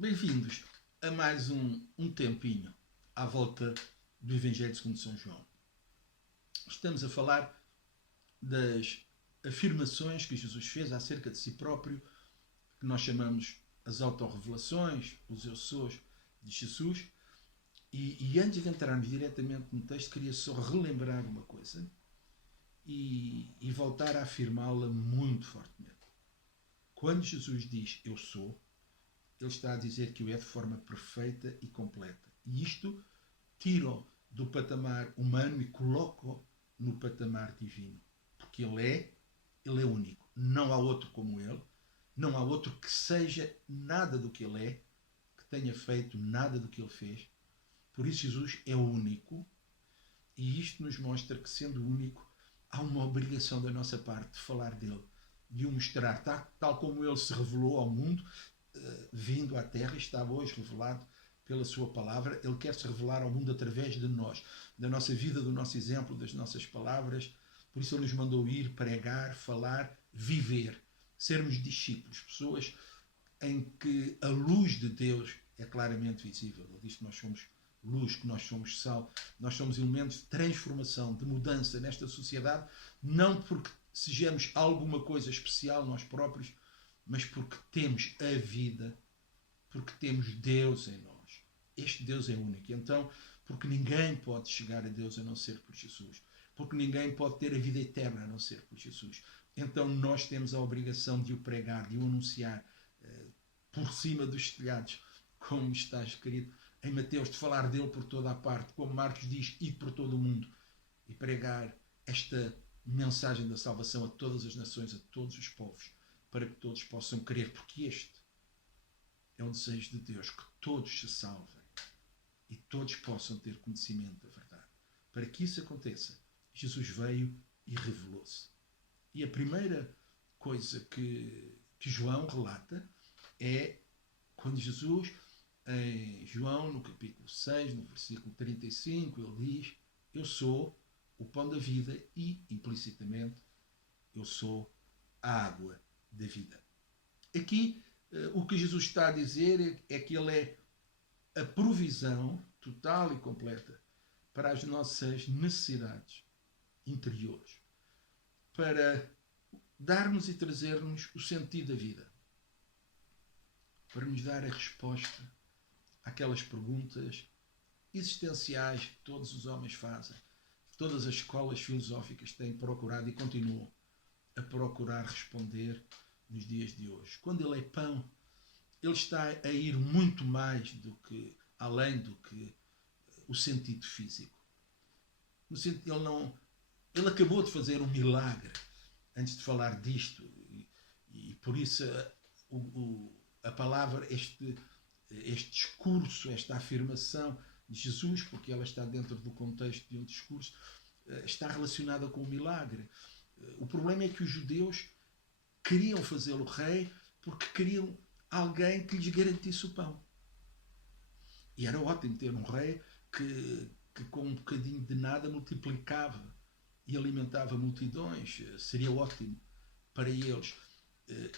Bem-vindos a mais um tempinho à volta do Evangelho segundo São João. Estamos a falar das afirmações que Jesus fez acerca de si próprio, que nós chamamos as autorrevelações, os eu sous de Jesus. E antes de entrarmos diretamente no texto, queria só relembrar uma coisa e voltar a afirmá-la muito fortemente. Quando Jesus diz eu sou, ele está a dizer que o é de forma perfeita e completa. E isto tira-o do patamar humano e coloca-o no patamar divino. Porque ele é único. Não há outro como ele. Não há outro que seja nada do que ele é, que tenha feito nada do que ele fez. Por isso Jesus é único. E isto nos mostra que, sendo único, há uma obrigação da nossa parte de falar dele, de o mostrar, tal como ele se revelou ao mundo, vindo à Terra, estava hoje revelado pela sua palavra. Ele quer se revelar ao mundo através de nós, da nossa vida, do nosso exemplo, das nossas palavras. Por isso ele nos mandou ir, pregar, falar, viver, sermos discípulos, pessoas em que a luz de Deus é claramente visível. Ele diz que nós somos luz, que nós somos sal, nós somos elementos de transformação, de mudança nesta sociedade, não porque sejamos alguma coisa especial nós próprios, mas porque temos a vida, porque temos Deus em nós. Este Deus é único. Então, porque ninguém pode chegar a Deus a não ser por Jesus. Porque ninguém pode ter a vida eterna a não ser por Jesus. Então nós temos a obrigação de o pregar, de o anunciar por cima dos telhados, como está escrito em Mateus, de falar dele por toda a parte, como Marcos diz, ir por todo o mundo e pregar esta mensagem da salvação a todas as nações, a todos os povos, para que todos possam crer, porque este é o desejo de Deus, que todos se salvem e todos possam ter conhecimento da verdade. Para que isso aconteça, Jesus veio e revelou-se. E a primeira coisa que João relata é quando Jesus, em João, no capítulo 6, no versículo 35, ele diz: eu sou o pão da vida e, implicitamente, eu sou a água da vida. Aqui, o que Jesus está a dizer é que ele é a provisão total e completa para as nossas necessidades interiores, para dar-nos e trazer-nos o sentido da vida, para nos dar a resposta àquelas perguntas existenciais que todos os homens fazem, que todas as escolas filosóficas têm procurado e continuam a procurar responder nos dias de hoje. Quando ele é pão, ele está a ir muito mais do que, além do que o sentido físico. No sentido, ele acabou de fazer um milagre antes de falar disto, e por isso a palavra, este discurso, esta afirmação de Jesus, porque ela está dentro do contexto de um discurso, está relacionada com o milagre. O problema é que os judeus queriam fazê-lo rei porque queriam alguém que lhes garantisse o pão. E era ótimo ter um rei que com um bocadinho de nada multiplicava e alimentava multidões. Seria ótimo para eles.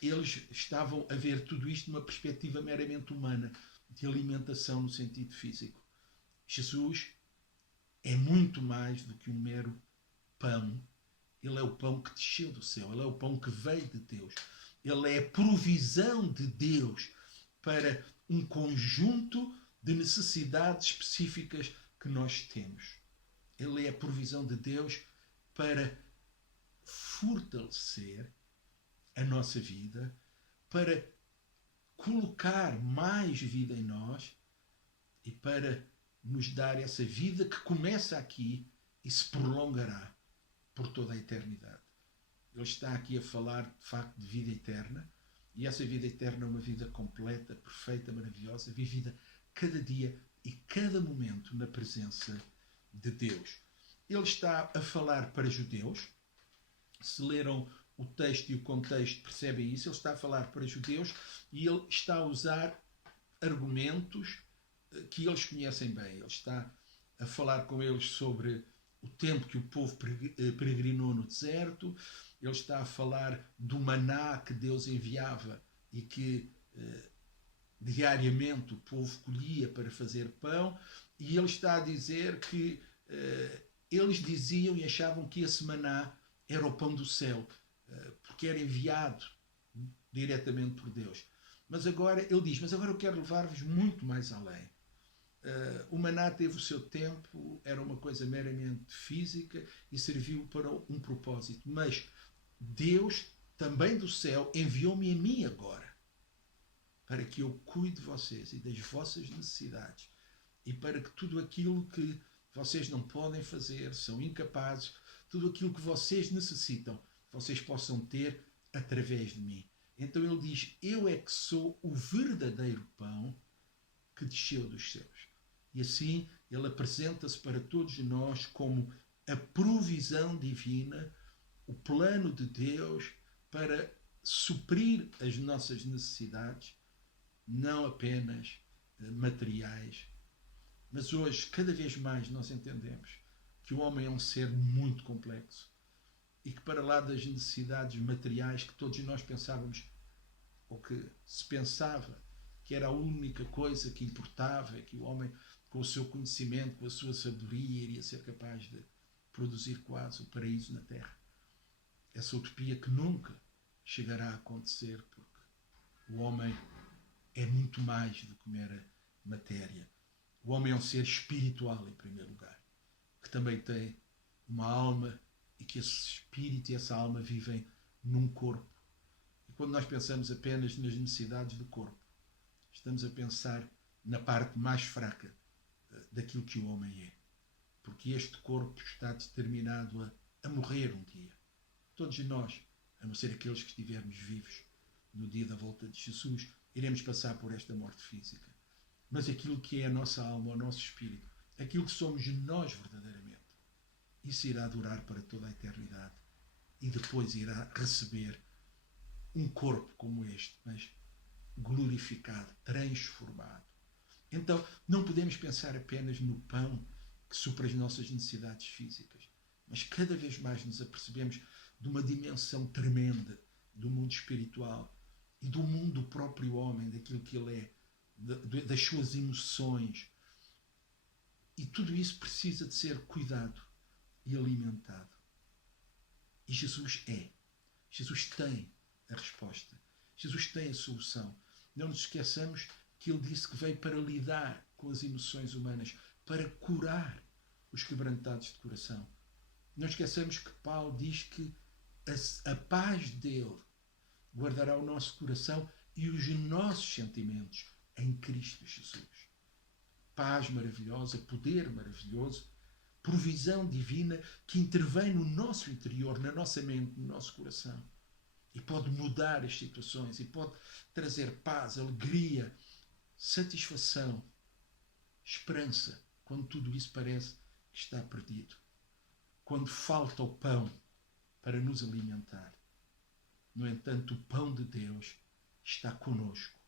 Eles estavam a ver tudo isto numa perspectiva meramente humana, de alimentação no sentido físico. Jesus é muito mais do que um mero pão. Ele é o pão que desceu do céu, ele é o pão que veio de Deus. Ele é a provisão de Deus para um conjunto de necessidades específicas que nós temos. Ele é a provisão de Deus para fortalecer a nossa vida, para colocar mais vida em nós e para nos dar essa vida que começa aqui e se prolongará por toda a eternidade. Ele está aqui a falar, de facto, de vida eterna, e essa vida eterna é uma vida completa, perfeita, maravilhosa, vivida cada dia e cada momento na presença de Deus. Ele está a falar para judeus. Se leram o texto e o contexto, percebem isso. Ele está a falar para judeus e ele está a usar argumentos que eles conhecem bem. Ele está a falar com eles sobre o tempo que o povo peregrinou no deserto. Ele está a falar do maná que Deus enviava e que diariamente o povo colhia para fazer pão, e ele está a dizer que eles diziam e achavam que esse maná era o pão do céu, porque era enviado diretamente por Deus. Mas agora ele diz, mas agora eu quero levar-vos muito mais além. O maná teve o seu tempo, era uma coisa meramente física e serviu para um propósito. Mas Deus, também do céu, enviou-me a mim agora, para que eu cuide de vocês e das vossas necessidades, e para que tudo aquilo que vocês não podem fazer, são incapazes, tudo aquilo que vocês necessitam, vocês possam ter através de mim. Então ele diz, eu é que sou o verdadeiro pão que desceu dos céus. E assim ele apresenta-se para todos nós como a provisão divina, o plano de Deus para suprir as nossas necessidades, não apenas materiais. Mas hoje, cada vez mais, nós entendemos que o homem é um ser muito complexo e que, para lá das necessidades materiais que todos nós pensávamos, ou que se pensava que era a única coisa que importava, é que o homem, com o seu conhecimento, com a sua sabedoria, iria ser capaz de produzir quase o paraíso na Terra. Essa utopia que nunca chegará a acontecer, porque o homem é muito mais do que mera matéria. O homem é um ser espiritual, em primeiro lugar, que também tem uma alma e que esse espírito e essa alma vivem num corpo. E quando nós pensamos apenas nas necessidades do corpo, estamos a pensar na parte mais fraca daquilo que o homem é. Porque este corpo está determinado a morrer um dia. Todos nós, a não ser aqueles que estivermos vivos no dia da volta de Jesus, iremos passar por esta morte física. Mas aquilo que é a nossa alma, o nosso espírito, aquilo que somos nós verdadeiramente, isso irá durar para toda a eternidade e depois irá receber um corpo como este, mas glorificado, transformado. Então, não podemos pensar apenas no pão que supra as nossas necessidades físicas, mas cada vez mais nos apercebemos de uma dimensão tremenda do mundo espiritual e do mundo do próprio homem, daquilo que ele é, das suas emoções. E tudo isso precisa de ser cuidado e alimentado. E Jesus é. Jesus tem a resposta. Jesus tem a solução. Não nos esqueçamos que ele disse que veio para lidar com as emoções humanas, para curar os quebrantados de coração. Não esqueçamos que Paulo diz que a paz dele guardará o nosso coração e os nossos sentimentos em Cristo Jesus. Paz maravilhosa, poder maravilhoso, provisão divina que intervém no nosso interior, na nossa mente, no nosso coração. E pode mudar as situações, e pode trazer paz, alegria, satisfação, esperança, quando tudo isso parece que está perdido. Quando falta o pão para nos alimentar. No entanto, o pão de Deus está conosco.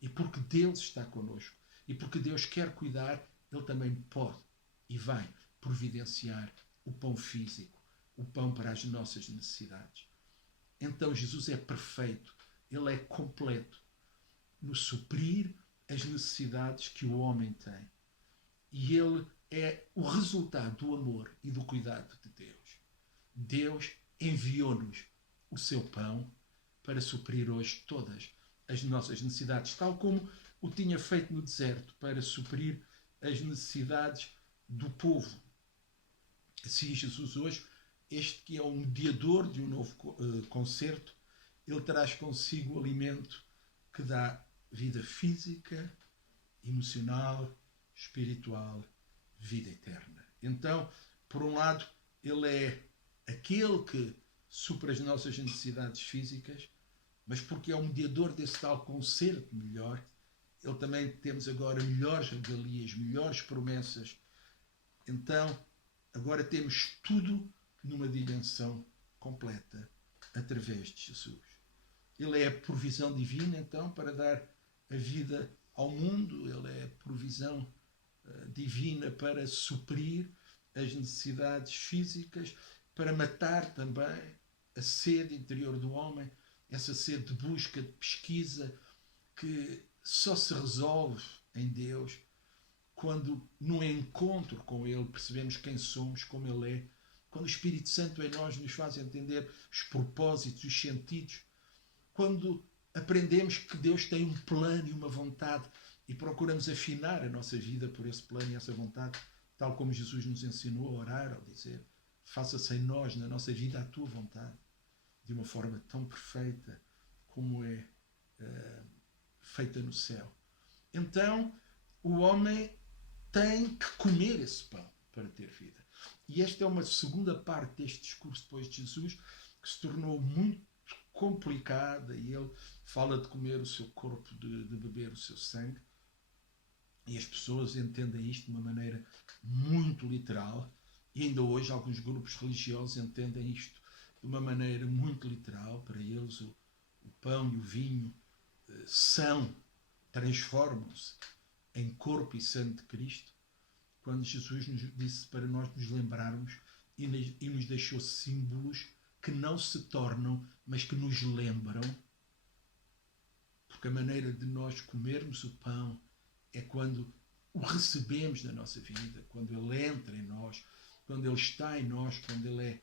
E porque Deus está conosco, e porque Deus quer cuidar, Ele também pode e vai providenciar o pão físico, o pão para as nossas necessidades. Então Jesus é perfeito, Ele é completo no suprir as necessidades que o homem tem. E Ele é o resultado do amor e do cuidado de Deus. Deus enviou-nos o seu pão para suprir hoje todas as nossas necessidades, tal como o tinha feito no deserto, para suprir as necessidades do povo. Assim, Jesus hoje, este que é o mediador de um novo concerto, ele traz consigo o alimento que dá vida física, emocional, espiritual, vida eterna. Então, por um lado, ele é aquele que supra as nossas necessidades físicas, mas porque é o mediador desse tal concerto melhor, ele também temos agora melhores regalias, melhores promessas. Então, agora temos tudo numa dimensão completa, através de Jesus. Ele é a provisão divina, então, para dar a vida ao mundo. Ele é a provisão divina para suprir as necessidades físicas, para matar também a sede interior do homem, essa sede de busca, de pesquisa, que só se resolve em Deus quando, no encontro com Ele, percebemos quem somos, como Ele é. Quando o Espírito Santo em nós nos faz entender os propósitos, os sentidos. Quando aprendemos que Deus tem um plano e uma vontade e procuramos afinar a nossa vida por esse plano e essa vontade, tal como Jesus nos ensinou a orar, ao dizer: faça-se em nós, na nossa vida, a tua vontade, de uma forma tão perfeita como é feita no céu. Então, o homem tem que comer esse pão para ter vida. E esta é uma segunda parte deste discurso depois de Jesus, que se tornou muito complicada, e ele fala de comer o seu corpo, de beber o seu sangue, e as pessoas entendem isto de uma maneira muito literal, e ainda hoje alguns grupos religiosos entendem isto de uma maneira muito literal. Para eles o pão e o vinho transformam-se em corpo e sangue de Cristo, quando Jesus nos disse para nós nos lembrarmos e nos deixou símbolos que não se tornam, mas que nos lembram, porque a maneira de nós comermos o pão é quando o recebemos na nossa vida, quando ele entra em nós, quando ele está em nós, quando ele é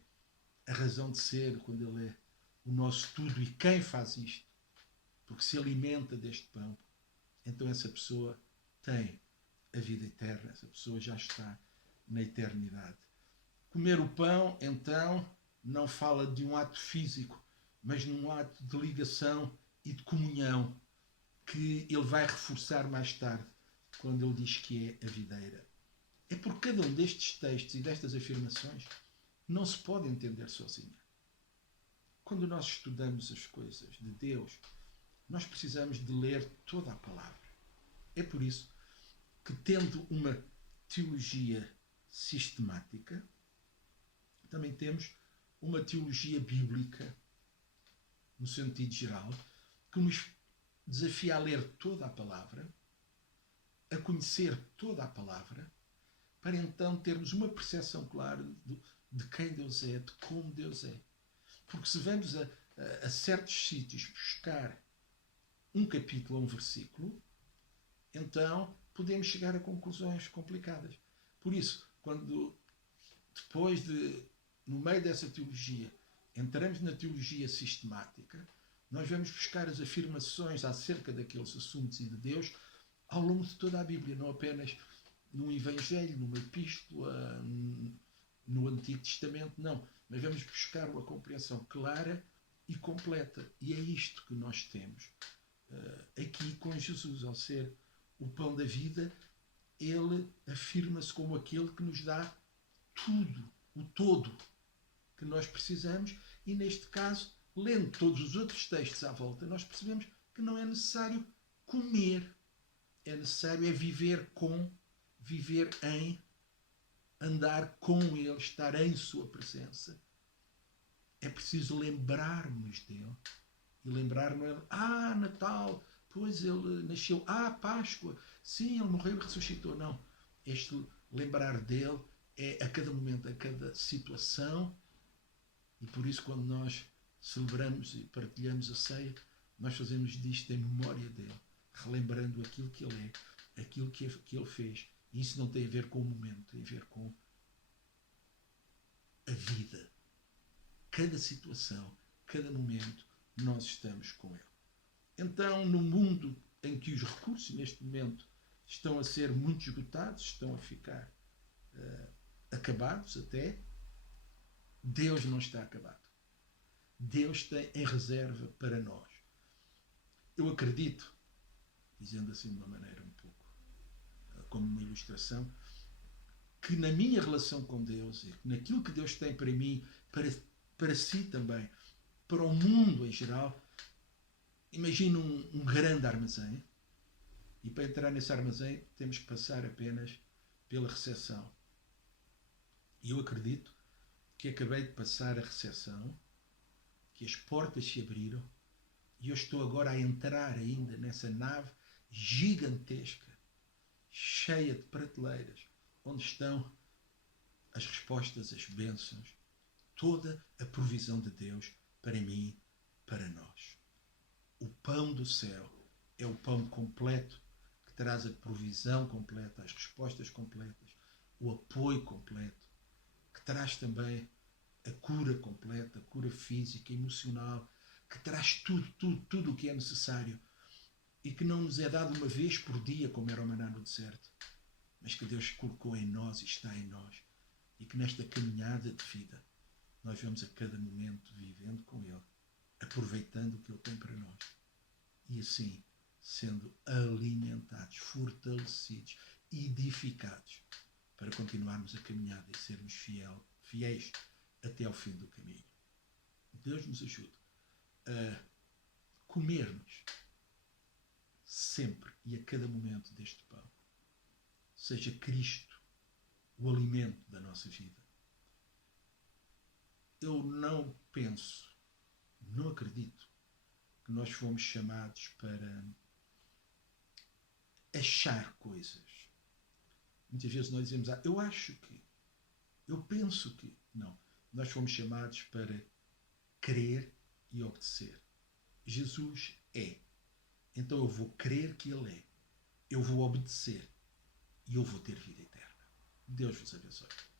a razão de ser, quando ele é o nosso tudo. E quem faz isto, porque se alimenta deste pão, então essa pessoa tem a vida eterna, essa pessoa já está na eternidade. Comer o pão, então, não fala de um ato físico, mas num ato de ligação e de comunhão, que ele vai reforçar mais tarde, quando ele diz que é a videira. É por cada um destes textos e destas afirmações não se pode entender sozinha. Quando nós estudamos as coisas de Deus, nós precisamos de ler toda a palavra. É por isso que, tendo uma teologia sistemática, também temos uma teologia bíblica, no sentido geral, que nos desafia a ler toda a palavra, a conhecer toda a palavra, para então termos uma percepção clara de quem Deus é, de como Deus é. Porque se vamos a certos sítios buscar um capítulo ou um versículo, então podemos chegar a conclusões complicadas. Por isso, quando depois no meio dessa teologia, entramos na teologia sistemática, nós vamos buscar as afirmações acerca daqueles assuntos e de Deus ao longo de toda a Bíblia, não apenas num Evangelho, numa epístola, no Antigo Testamento, não. Mas vamos buscar uma compreensão clara e completa. E é isto que nós temos aqui com Jesus. Ao ser o pão da vida, ele afirma-se como aquele que nos dá tudo, o todo que nós precisamos, e neste caso, lendo todos os outros textos à volta, nós percebemos que não é necessário comer, é necessário viver em, andar com ele, estar em sua presença. É preciso lembrar-nos dele e lembrar-nos, Natal, pois ele nasceu, Páscoa, sim, ele morreu e ressuscitou. Não, este lembrar dele é a cada momento, a cada situação. E por isso, quando nós celebramos e partilhamos a ceia, nós fazemos disto em memória dele, relembrando aquilo que ele é, aquilo que ele fez. E isso não tem a ver com o momento, tem a ver com a vida. Cada situação, cada momento, nós estamos com ele. Então, no mundo em que os recursos, neste momento, estão a ser muito esgotados, estão a ficar acabados até, Deus não está acabado. Deus tem em reserva para nós. Eu acredito, dizendo assim de uma maneira um pouco como uma ilustração, que na minha relação com Deus e naquilo que Deus tem para mim, para si também, para o mundo em geral, imagina um grande armazém, e para entrar nesse armazém temos que passar apenas pela recepção. E eu acredito que acabei de passar a recepção, que as portas se abriram, e eu estou agora a entrar ainda nessa nave gigantesca, cheia de prateleiras, onde estão as respostas, as bênçãos, toda a provisão de Deus para mim, para nós. O pão do céu é o pão completo que traz a provisão completa, as respostas completas, o apoio completo, que traz também a cura completa, a cura física, emocional, que traz tudo o que é necessário e que não nos é dado uma vez por dia, como era o maná no deserto, mas que Deus colocou em nós e está em nós, e que nesta caminhada de vida nós vamos a cada momento vivendo com Ele, aproveitando o que Ele tem para nós e assim sendo alimentados, fortalecidos, edificados para continuarmos a caminhada e sermos fiéis até ao fim do caminho. Deus nos ajude a comermos sempre e a cada momento deste pão. Seja Cristo o alimento da nossa vida. Eu não penso, não acredito que nós fomos chamados para achar coisas. Muitas vezes nós dizemos, eu acho que, eu penso que. Não. Nós fomos chamados para crer e obedecer. Jesus é. Então eu vou crer que Ele é. Eu vou obedecer. E eu vou ter vida eterna. Deus vos abençoe.